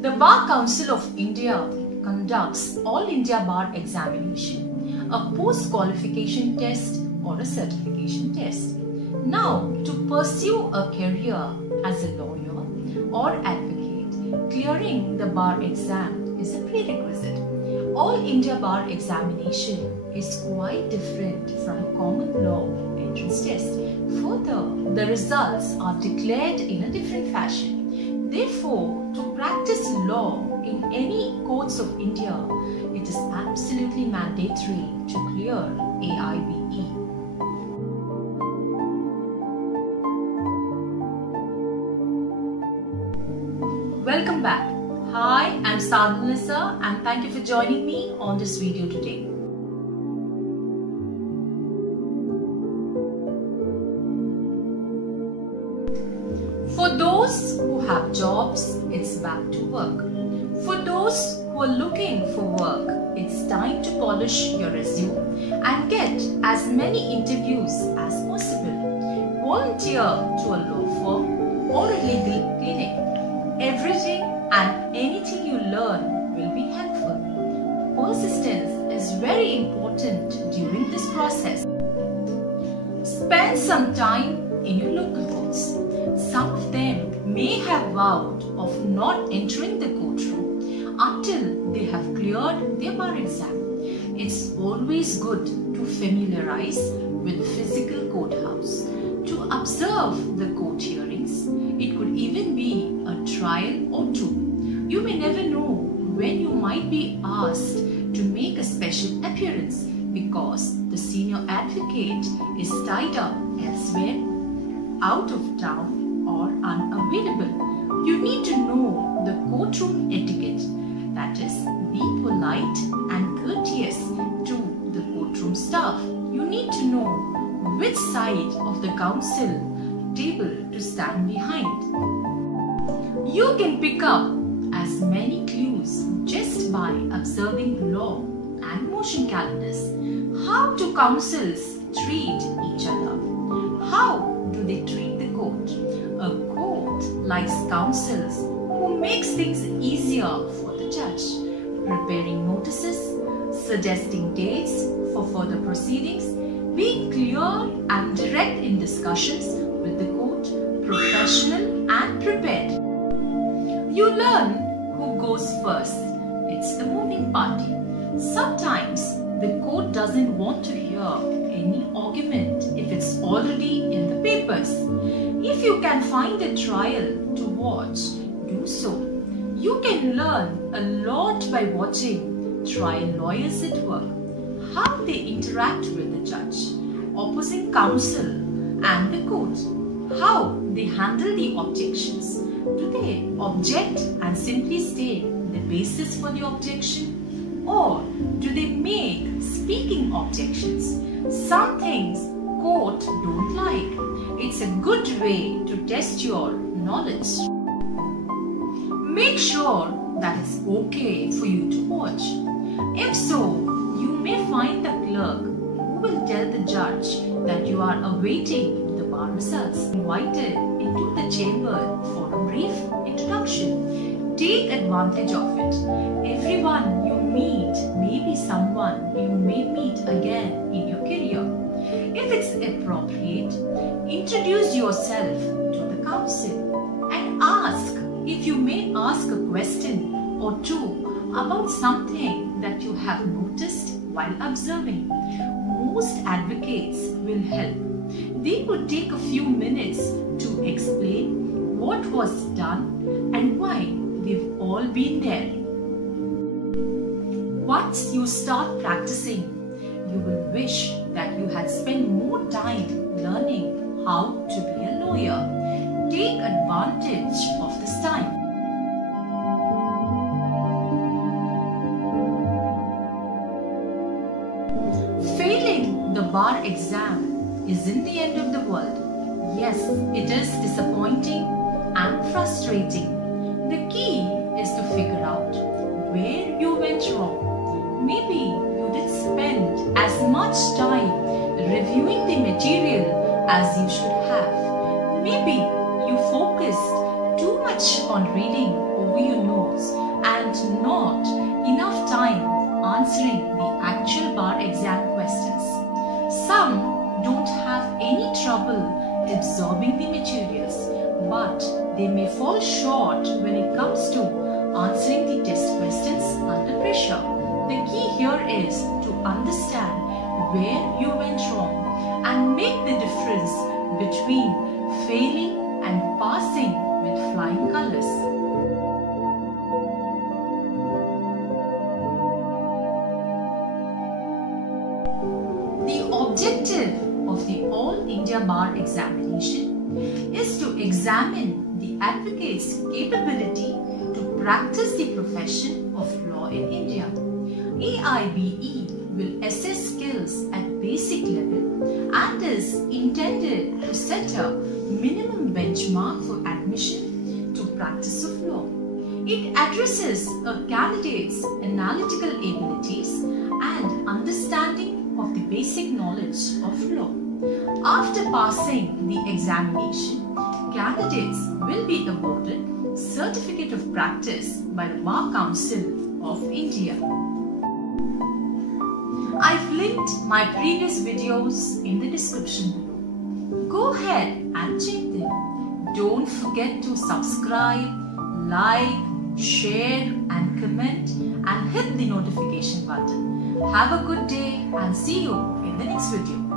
The Bar Council of India conducts All India Bar Examination, a post-qualification test or a certification test. Now, to pursue a career as a lawyer or advocate, clearing the bar exam is a prerequisite. All India Bar Examination is quite different from a common law entrance test. Further, the results are declared in a different fashion. Therefore, to practice law in any courts of India, it is absolutely mandatory to clear Aibe. Welcome back. Hi, I'm Sadhanisa and thank you for joining me on this video today. For those who have jobs, it's back to work. For those who are looking for work, it's time to polish your resume and get as many interviews as possible. Volunteer to a law firm or a legal clinic. Everything and anything you learn will be helpful. Persistence is very important during this process. Spend some time in your local courts. Some of them may have vowed of not entering the courtroom until they have cleared their bar exam. It's always good to familiarize with the physical courthouse, to observe the court hearings. It could even be a trial or two. You may never know when you might be asked to make a special appearance because the senior advocate is tied up elsewhere, out of town or unavailable. You need to know the courtroom etiquette, that is, be polite and courteous to the courtroom staff. You need to know which side of the counsel table to stand behind. You can pick up as many clues just by observing law and motion calendars. How do counsels treat each other? How do they treat the court? A court likes counsels who makes things easier for the judge, preparing notices, suggesting dates for further proceedings, being clear and direct in discussions with the court, professional and prepared. You learn who goes first. It's the moving party. Sometimes the court doesn't want to hear any argument if it's already in the papers. If you can find a trial to watch, do so. You can learn a lot by watching trial lawyers at work, how they interact with the judge, opposing counsel and the court, how they handle the objections. Do they object and simply state the basis for the objection, or do they make speaking objections? Some things court don't like. It's a good way to test your knowledge. Make sure that it's okay for you to watch. If so, you may find the clerk who will tell the judge that you are awaiting the bar results. Invited into the chamber for a brief introduction. Take advantage of it. Everyone you meet may be someone you may meet again in your career. If it's appropriate, introduce yourself to the counsel and ask if you may ask a question or two about something that you have noticed while observing. Most advocates will help. They would take a few minutes to explain what was done and why they've all been there. Once you start practicing, you will wish that you had spent more time learning how to be a lawyer. Take advantage of this time. Failing the bar exam isn't the end of the world. Yes, it is disappointing and frustrating. The key is to figure out where you went wrong. Maybe you didn't spend as much time reviewing the material as you should have. Maybe you focused too much on reading over do your notes and not enough time answering the actual bar exam questions. Some don't have any trouble absorbing the materials, but they may fall short when it comes to answering the test questions under pressure. The key here is to understand where you went wrong and make the difference between failing and passing with flying colors. The objective of the All India Bar Examination is to examine the advocate's capability to practice the profession of law in India. Aibe will assess skills at basic level and is intended to set a minimum benchmark for admission to practice of law. It addresses a candidate's analytical abilities and understanding of the basic knowledge of law. After passing the examination, candidates will be awarded Certificate of Practice by the Bar Council of India. I've linked my previous videos in the description below. Go ahead and check them. Don't forget to subscribe, like, share and comment and hit the notification button. Have a good day and see you in the next video.